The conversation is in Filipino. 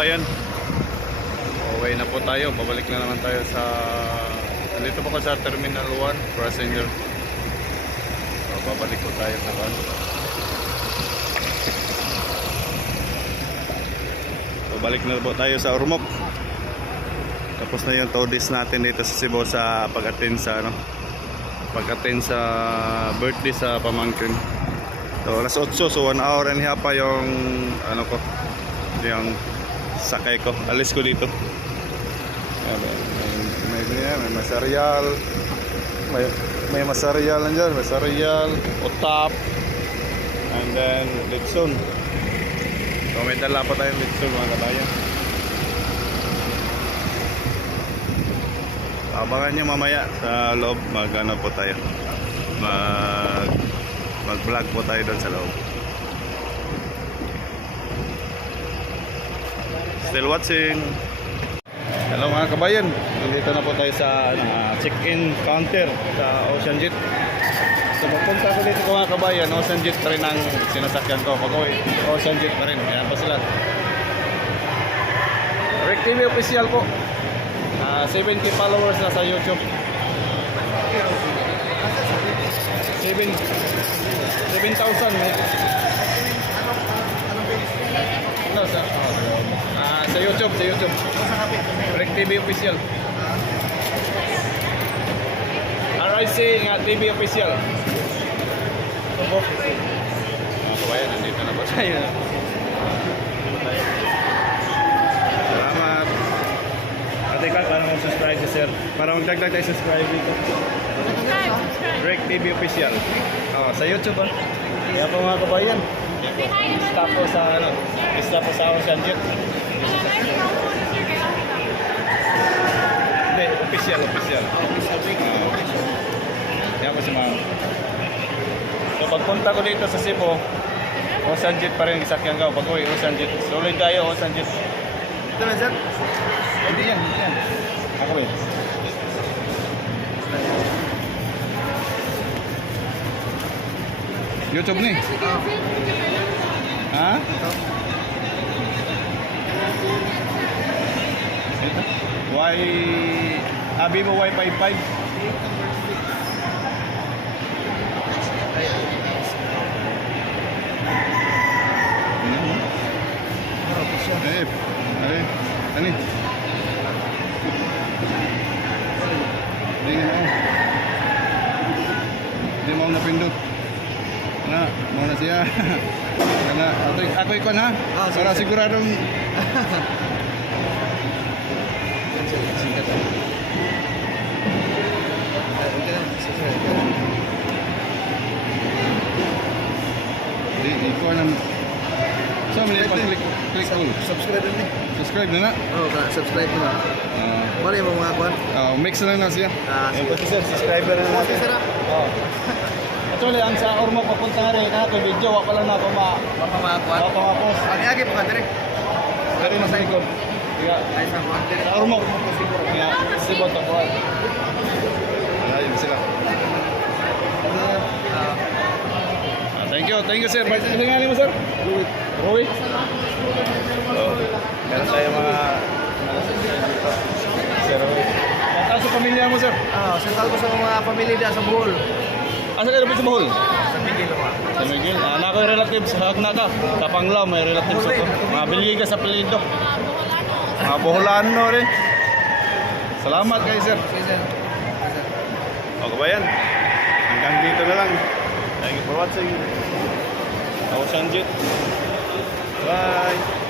kabayan, okay na po tayo. Babalik na naman tayo sa, nandito po ko sa Terminal 1 passenger. So, babalik po tayo sa van. Babalik na po tayo sa Ormoc. Tapos na yung 2 days natin dito sa Cebu sa pag-attend sa pag-attend sa birthday sa pamangkin. So alas 8, so 1 hour and a half pa yung yung sakay ko. Alis ko dito. May masarial. May masarial nandiyan, masarial, utap, and then litson. So may dala pa tayong litson mga kabayan. Abangan nyo mamaya sa loob, mag-ano po tayo, mag-vlog po tayo doon sa loob. Still watching. Hello mga kabayan, nandito na po tayo sa check-in counter sa Ocean Jet. So pupunta ko dito mga kabayan, Ocean Jet pa rin ang sinasakyan ko. Pag-uwi, Ocean Jet pa rin, ayan pa sila. Rec TV official po. 70 followers na sa YouTube. 7,000 no, sa YouTube, sa YouTube. Rec TV official. RIC nga TV official. Kabayan, nandito na po tayo. Salamat. Ate Kat, para mag-subscribe si sir. Para magdagdag tayo subscribe dito. Subscribe. Rec TV official. Sa YouTube ba? Kaya po mga kabayan. Stop po sa stop po sa Ocean Jet. Hindi, official. Kaya po si ma'am. So pagpunta ko dito sa Cebu, Ocean Jet pa rin isakyan ko. Pag-uwi, Ocean Jet. Sulit tayo, Ocean Jet. Ito na sir. Hindi yan. Ako ba? YouTube ni. Ha? Why abi mo Wi-Fi 5? Ani. Hindi mo napindot. Mau na siya. Kana ako ikon ha. Para siguradong ikon ang so mali click all. Subscribe din. Subscribe na na. Subscribe na. Mali mo mga kuan. Mix na lang na siya. Sige. Sir, subscriber na natin. Actually, ang sa Ormoc papunta nga rin, video, wala lang na ito Pamakuan. post. Ang agi pa ka dire. Pero mas likod. Ay sa kuan dire. Sa Ormoc, sibot ako. Ayun sila. Thank you sir. Bakit sinangali mo sir? Roy. Meron tayo mga Sir Roy. At sa pamilya mo sir? Sental ko sa mga pamilya sa Bohol. Asa kayo sa Bohol? Sa Miguel ako. Sa Miguel. Anak ko yung relatives. Hagna ka. Sa Panglao, may relatives ako. Mga Biliga sa Pilido. Mga Boholano rin. Salamat kayo sir. O kabayan, hanggang dito na lang. Thank you for watching. Ocean Jet. Bye.